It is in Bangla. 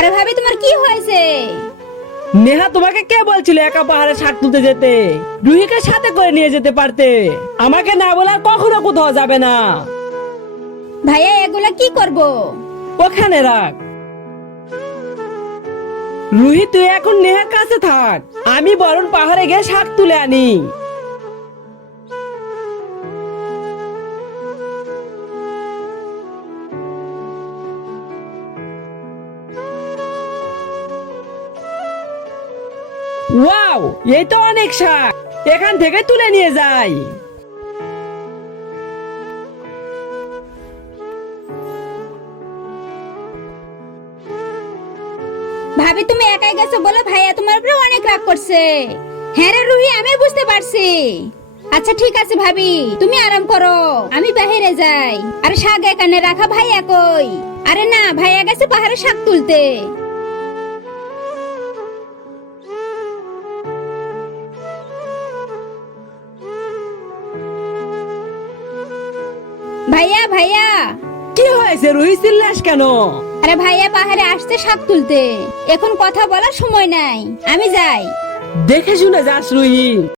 আরে ভাবি তোমার কি হয়েছে? নেহা তোমাকে কে বলছিল একা পাহাড়ে শাক তুলতে যেতে? রুহিকে সাথে করে নিয়ে যেতে পারতে। আমাকে না বলে আর কখনো কোথাও যাবে না। ভাইয়া এগুলা কি করব? ওখানে রাখ। রুহি তুই এখন নেহার কাছে থাক, আমি বরং পাহাড়ে গিয়ে শাক তুলে আনি। ওয়াও, এই তো অনেক শাক, এখান থেকে তুলে নিয়ে যাই। ভাবি তুমি একাই গেছো বলে ভাইয়া তোমার উপরে অনেক রাগ করছে। হ্যাঁ রে রুহি, আমি বুঝতে পারছি। আচ্ছা ঠিক আছে ভাবি, তুমি আরাম করো, আমি বাইরে যাই। আরে শাক এখানে রাখা, ভাইয়া কই? আরে না, ভাইয়া গেছে পাহাড়ে শাক তুলতে। ভাইয়া ভাইয়া। কি হয়েছে রুহি, চিল্লাস কেন? আরে ভাইয়া পাহাড়ে আসছে শাক তুলতে, এখন কথা বলার সময় নাই, আমি যাই। দেখে শুনে যাস রুহি।